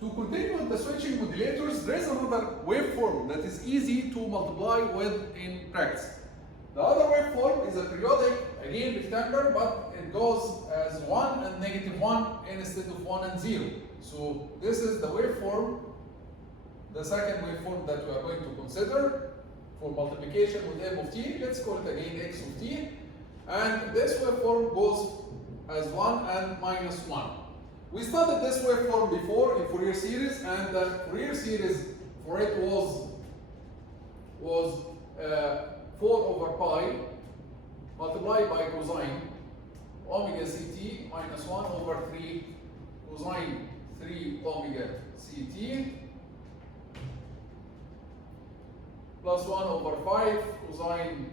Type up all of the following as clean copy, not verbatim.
to continue with the switching modulators, there is another waveform that is easy to multiply with in practice. The other waveform is a periodic, again rectangular, but it goes as 1 and -1 instead of 1 and 0. So this is the waveform, the second waveform that we are going to consider for multiplication with m of t. Let's call it again x of t. And this waveform goes as 1 and -1. We studied this waveform before in Fourier series, and the Fourier series for it was 4 over pi multiplied by cosine omega ct minus 1 over 3 cosine 3 omega ct plus 1 over 5 cosine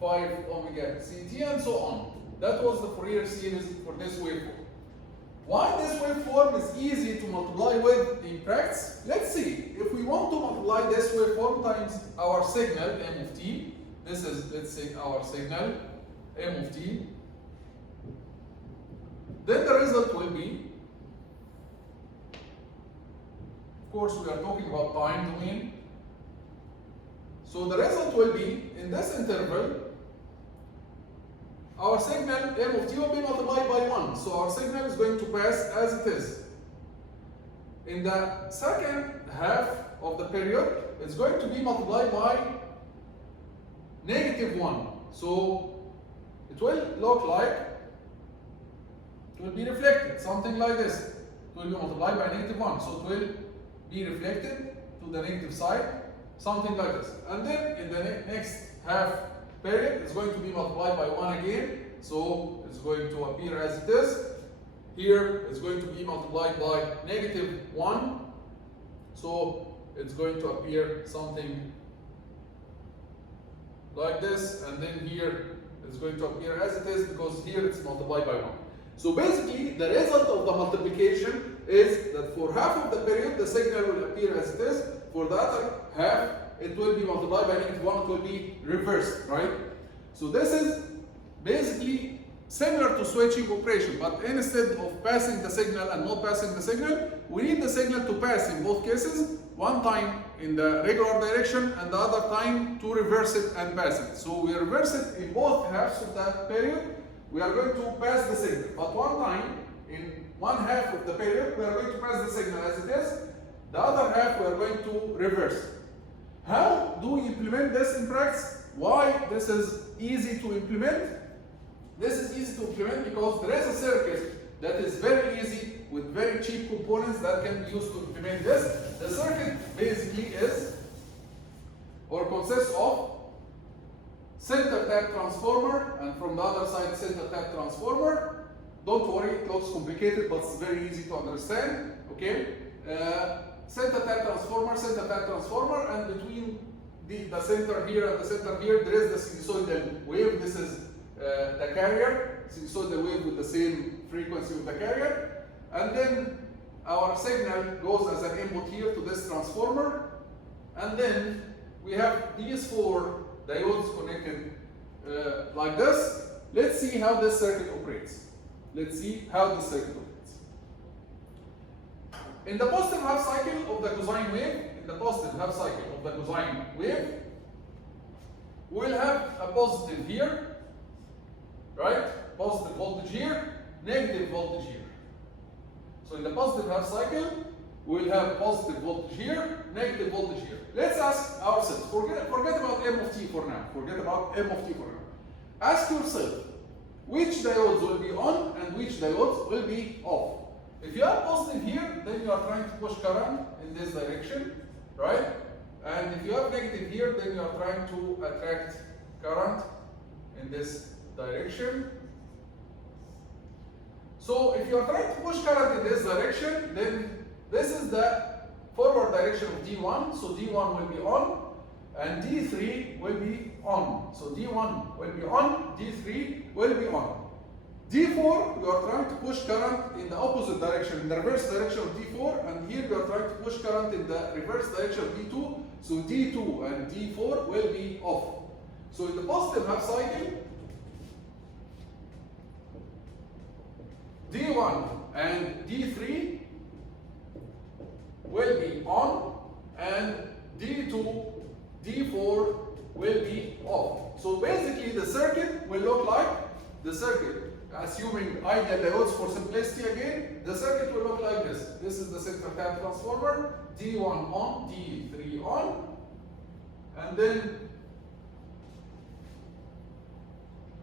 5 omega ct, and so on. That was the Fourier series for this waveform. Why this waveform is easy to multiply with in practice? Let's see. If we want to multiply this waveform times our signal m of t, this is, let's say, our signal m of t, then the result will be, of course we are talking about time domain, so the result will be, in this interval, our signal m of t will be multiplied by 1. So our signal is going to pass as it is. In the second half of the period, it's going to be multiplied by -1. So it will look like, it will be reflected, something like this. It will be multiplied by -1. So it will be reflected to the negative side, something like this. And then in the next half period, it's going to be multiplied by 1 again, so it's going to appear as it is. Here, it's going to be multiplied by -1, so it's going to appear something like this, and then here, it's going to appear as it is, because here it's multiplied by 1. So basically, the result of the multiplication is that for half of the period, the signal will appear as it is. For the other half, it will be multiplied by -1, it will be reversed, right? So this is basically similar to switching operation, but instead of passing the signal and not passing the signal, we need the signal to pass in both cases, one time in the regular direction and the other time to reverse it and pass it. So we reverse it in both halves of that period, we are going to pass the signal, but one time in one half of the period, we are going to pass the signal as it is, the other half we are going to reverse. How do we implement this in practice? Why this is easy to implement? This is easy to implement because there is a circuit that is very easy with very cheap components that can be used to implement this. The circuit basically is, or consists of, center tap transformer, and from the other side center tap transformer. Don't worry, it looks complicated, but it's very easy to understand. Okay. Center tap transformer, and between the center here and the center here, there is the sinusoidal wave. This is the carrier, sinusoidal wave with the same frequency of the carrier. And then our signal goes as an input here to this transformer. And then we have these 4 diodes connected like this. Let's see how this circuit operates. In the positive half cycle of the cosine wave, we'll have a positive here, right? Positive voltage here, negative voltage here. So in the positive half cycle, we'll have positive voltage here, negative voltage here. Let's ask ourselves, forget about m of t for now. Ask yourself, which diodes will be on and which diodes will be off. If you have positive here, then you are trying to push current in this direction, right? And if you have negative here, then you are trying to attract current in this direction. So if you are trying to push current in this direction, then this is the forward direction of D1, so D1 will be on, and D3 will be on. So D1 will be on, D3 will be on. D4, you are trying to push current in the opposite direction, in the reverse direction of D4, and here you are trying to push current in the reverse direction of D2, so D2 and D4 will be off. So in the positive half cycle, D1 and D3 will be on, and D2, D4 will be off. So basically the circuit will look like the circuit, assuming ideal diodes for simplicity again, the circuit will look like this. This is the center tap transformer, D1 on, D3 on, and then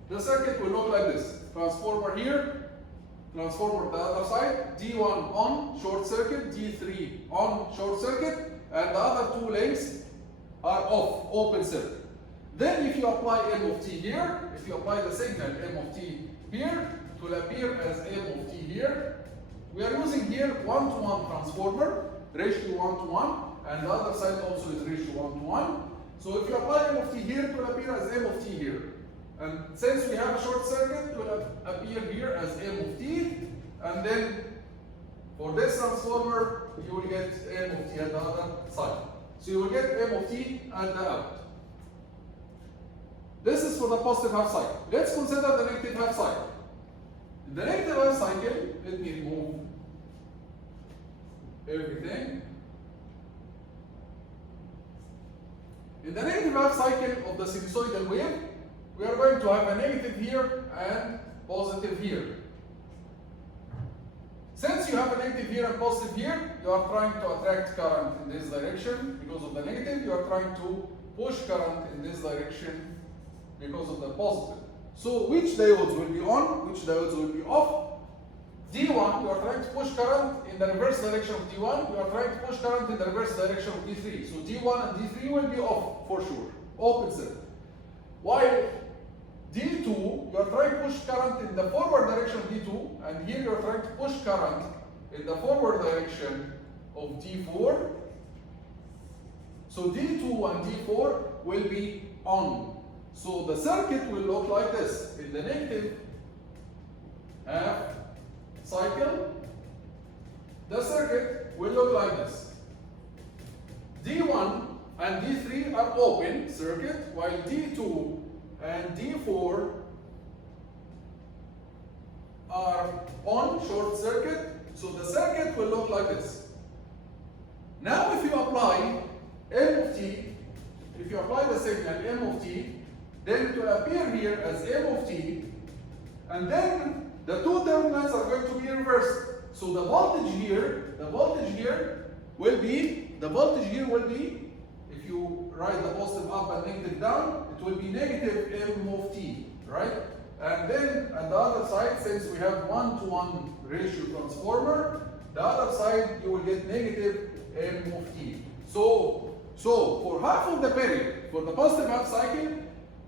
the circuit will look like this. Transformer here, transformer the other side, D1 on, short circuit, D3 on, short circuit, and the other two links are off, open circuit. Then if you apply M of t here, if you apply the signal M of t here, it will appear as M of t here. We are using here 1-to-1 transformer, ratio 1-to-1, and the other side also is ratio 1-to-1. So if you apply M of t here, it will appear as M of t here. And since we have a short circuit, it will appear here as M of t. And then for this transformer, you will get M of t at the other side. So you will get M of t and the out. This is for the positive half cycle. Let's consider the negative half cycle. In the negative half cycle, let me remove everything. In the negative half cycle of the sinusoidal wave, we are going to have a negative here and positive here. Since you have a negative here and positive here, you are trying to attract current in this direction. Because of the negative, you are trying to push current in this direction because of the positive. So which diodes will be on, which diodes will be off? D1, you are trying to push current in the reverse direction of D1, you are trying to push current in the reverse direction of D3. So D1 and D3 will be off for sure, open circuit. While D2, you are trying to push current in the forward direction of D2, and here you are trying to push current in the forward direction of D4. So D2 and D4 will be on. So the circuit will look like this. In the negative half cycle, the circuit will look like this. D1 and D3 are open circuit, while D2 and D4 are on, short circuit. So the circuit will look like this. Now if you apply M of t, if you apply the signal M of t, then it will appear here as M of t, and then the two terminals are going to be reversed. So the voltage here will be, if you write the positive up and negative down, it will be negative M of t, right? And then at the other side, since we have 1-to-1 ratio transformer, the other side you will get negative M of t. So for half of the period, for the positive half cycle,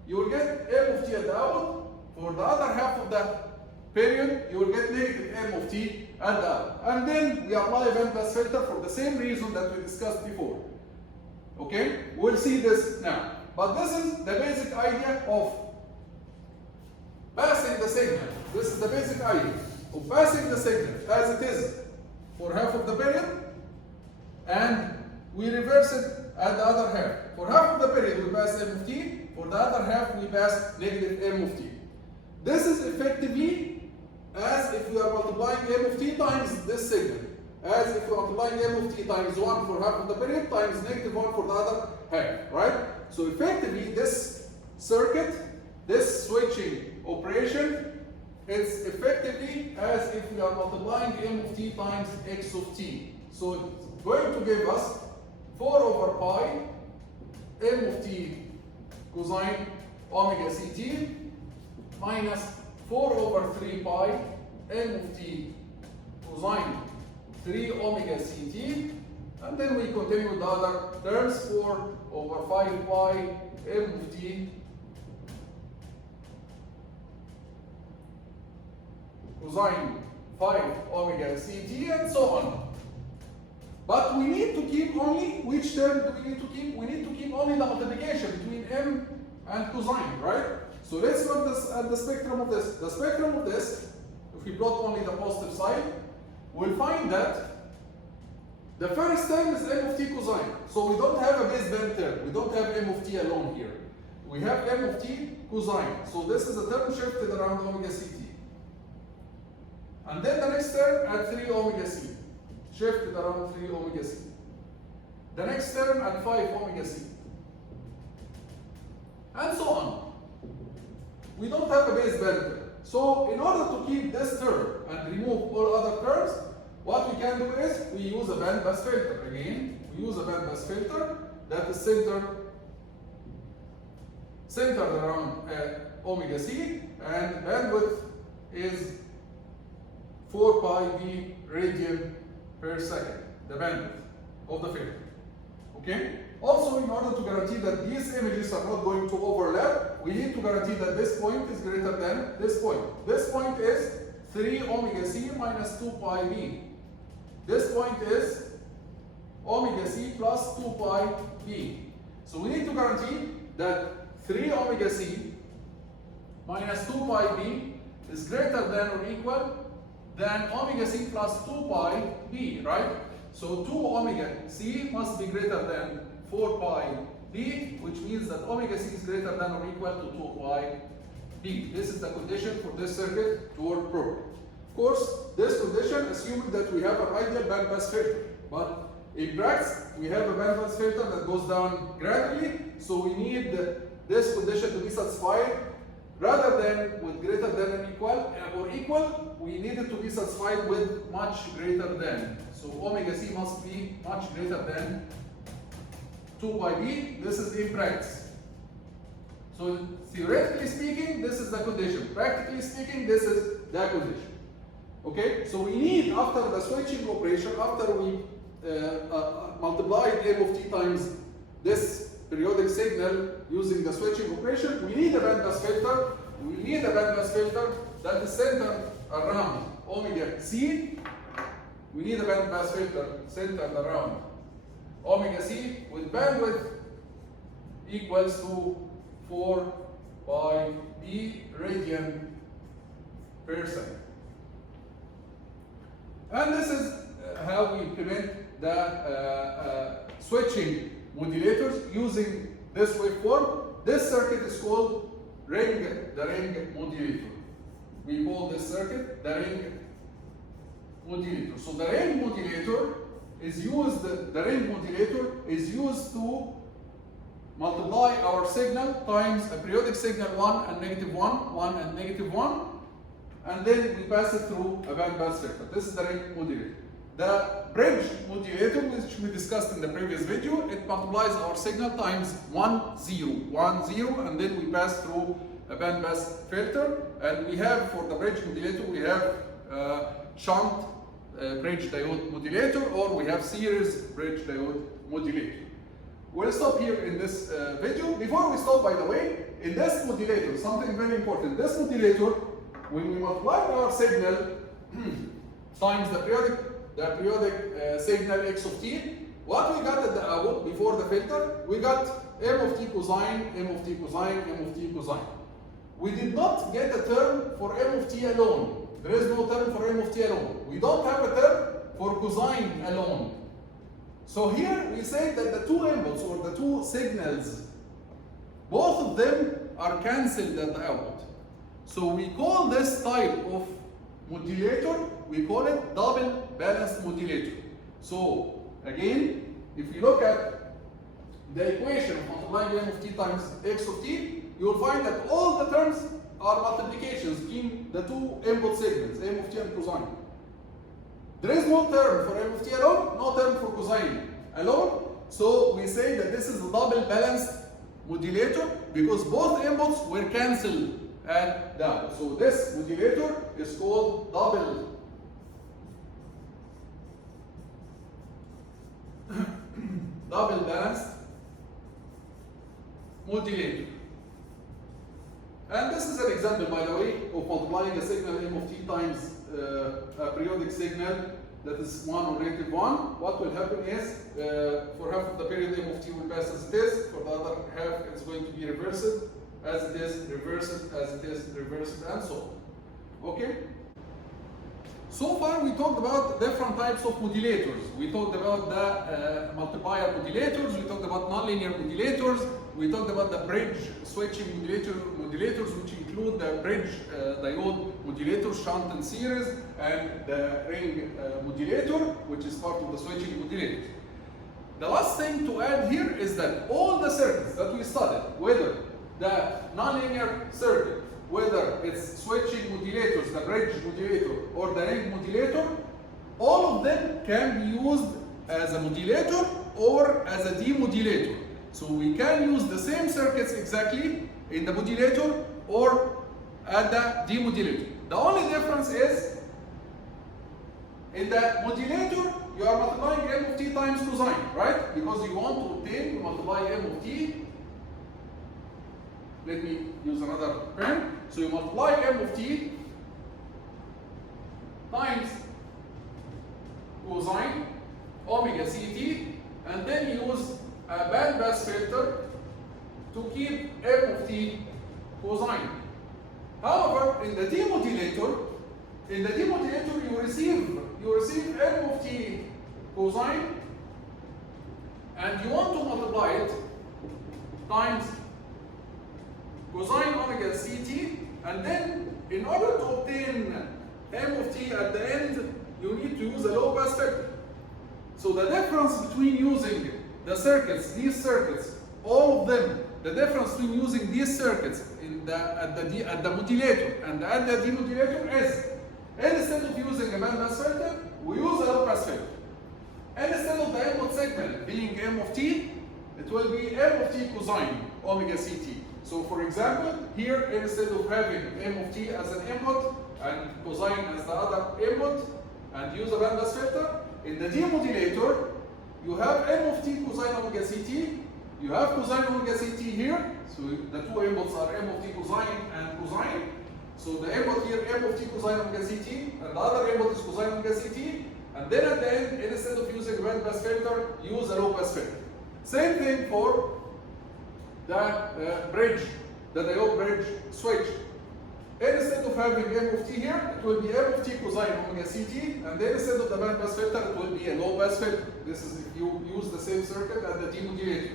you will get M of t at the out. For the other half of that period, you will get negative M of t at the out. And then we apply a bandpass filter for the same reason that we discussed before. Okay, we'll see this now. But this is the basic idea of passing the signal. This is the basic idea of passing the signal as it is for half of the period, and we reverse it at the other half. For half of the period, we pass M of t. For the other half, we pass negative M of t. This is effectively as if we are multiplying M of t times this signal. As if we are multiplying M of t times 1 for half of the period times negative 1 for the other half, right? So effectively, this circuit, this switching operation, it's effectively as if we are multiplying M of t times x of t. So it's going to give us 4 over pi M of t cosine omega ct minus 4 over 3 pi M of t cosine 3 omega ct, and then we continue with the other terms, 4 over 5 pi M of t cosine 5 omega ct, and so on. But we need to keep only, which term do we need to keep? We need to keep only the multiplication between M and cosine, right? So let's look at the spectrum of this. The spectrum of this, if we plot only the positive side, we'll find that the first term is M of t cosine. So we don't have a baseband term. We don't have M of t alone here. We have M of t cosine. So this is a term shifted around omega ct. And then the next term at 3 omega c. Shifted around 3 omega c. the next term at 5 omega c, and so on. We don't have a base band term. So in order to keep this term and remove all other terms, what we can do is we use a bandpass filter. Again, we use a bandpass filter that is centered around omega c, and bandwidth is 4 pi b radian per second, the bandwidth of the filter. Okay? Also, in order to guarantee that these images are not going to overlap, we need to guarantee that this point is greater than this point. This point is 3 omega c minus 2 pi b. This point is omega c plus 2 pi b. So we need to guarantee that 3 omega c minus 2 pi b is greater than or equal than omega c plus 2 pi b, right? So 2 omega c must be greater than 4 pi b, which means that omega c is greater than or equal to 2 pi b. This is the condition for this circuit to work properly. Of course, this condition assumes that we have an ideal bandpass filter, but in practice, we have a bandpass filter that goes down gradually, so we need this condition to be satisfied. Rather than with greater than or equal, we need it to be satisfied with much greater than. So omega c must be much greater than 2 pi b. This is in practice. So theoretically speaking, this is the condition. Practically speaking, this is the condition. Okay? So we need, after the switching operation, after we multiply m of t times this periodic signal using the switching operation, we need a bandpass filter. We need a bandpass filter that is centered around omega c. We need a bandpass filter centered around omega c with bandwidth equals to 4 pi b radian per second. And this is how we implement the switching modulators using this waveform. This circuit is called the ring modulator. We call this circuit the ring modulator. So the ring modulator is used to multiply our signal times a periodic signal 1 and negative 1, 1 and negative 1, and then we pass it through a bandpass filter. This is the ring modulator. The bridge modulator, which we discussed in the previous video, it multiplies our signal times 1, 0, 1, 0, and then we pass through a bandpass filter. And we have, for the bridge modulator, we have shunt bridge diode modulator, or we have series bridge diode modulator. We'll stop here in this video. Before we stop, by the way, in this modulator, something very important. This modulator, when we multiply our signal times the periodic signal x of t, what we got at the output before the filter, we got m of t cosine, m of t cosine, m of t cosine. We did not get a term for m of t alone. There is no term for m of t alone. We don't have a term for cosine alone. So here we say that the two inputs or the two signals, both of them are cancelled at the output. So we call this type of modulator, we call it double balanced modulator. So again, if you look at the equation of multiplying m of t times x of t, you will find that all the terms are multiplications between the two input signals, m of t and cosine. There is no term for m of t alone, no term for cosine alone. So we say that this is a double balanced modulator because both inputs were cancelled at the output. So this modulator is called double balanced modulator. And this is an example, by the way, of multiplying a signal m of t times a periodic signal that is 1 or negative 1. What will happen is, for half of the period m of t will pass as it is, for the other half it's going to be reversed as it is, reversed as it is, reversed, and so on. Okay? So far we talked about different types of modulators. We talked about the multiplier modulators, we talked about nonlinear modulators, we talked about the bridge switching modulators, which include the bridge diode modulators, shunt and series, and the ring modulator, which is part of the switching modulators. The last thing to add here is that all the circuits that we studied, whether the nonlinear circuit, whether it's switching modulators, the bridge modulator, or the ring modulator, all of them can be used as a modulator or as a demodulator. So we can use the same circuits exactly in the modulator or at the demodulator. The only difference is in the modulator, you are multiplying m of t times cosine, right? Because you want to obtain, you multiply m of t. Let me use another pen. So you multiply m of t times cosine omega ct, and then use a bandpass filter to keep m of t cosine. However, in the demodulator, you receive m of t cosine, and you want to multiply it times cosine omega ct, and then in order to obtain m of t at the end, you need to use a low pass filter. So the difference between using the circuits, these circuits, all of them, the difference between using these circuits at the modulator and at the demodulator is, instead of using a bandpass filter, we use a low pass filter. And instead of the input signal being m of t, it will be m of t cosine omega ct. So for example, here instead of having m of t as an input and cosine as the other input, and use a bandpass filter, in the demodulator, you have m of t cosine omega ct, you have cosine omega ct here, so the two inputs are m of t cosine and cosine. So the input here, m of t cosine omega ct, and the other input is cosine omega ct, and then at the end, instead of using a bandpass filter, use a low pass filter. Same thing for the bridge, the diode bridge switch. Instead of having m of t here, it will be m of t cosine omega ct, and then instead of the bandpass filter, it will be a low pass filter. This is if you use the same circuit at the demodulator.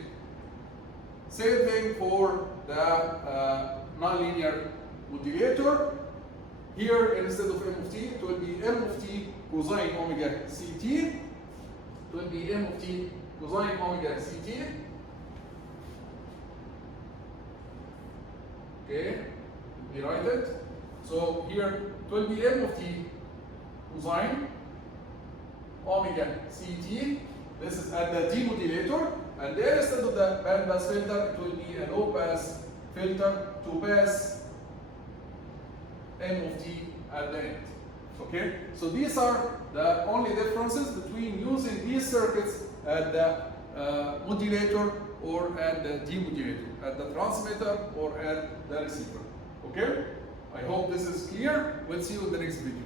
Same thing for the nonlinear modulator. Here, instead of m of t, it will be m of t cosine omega ct. It will be m of t cosine omega ct. Okay, we write it. So here it will be m of t cosine omega ct. This is at the demodulator, and there instead of the bandpass filter, it will be a low pass filter to pass m of t at the end. Okay, so these are the only differences between using these circuits at the modulator or at the demodulator, at the transmitter or at the receiver. Okay, I hope this is clear. We'll see you in the next video.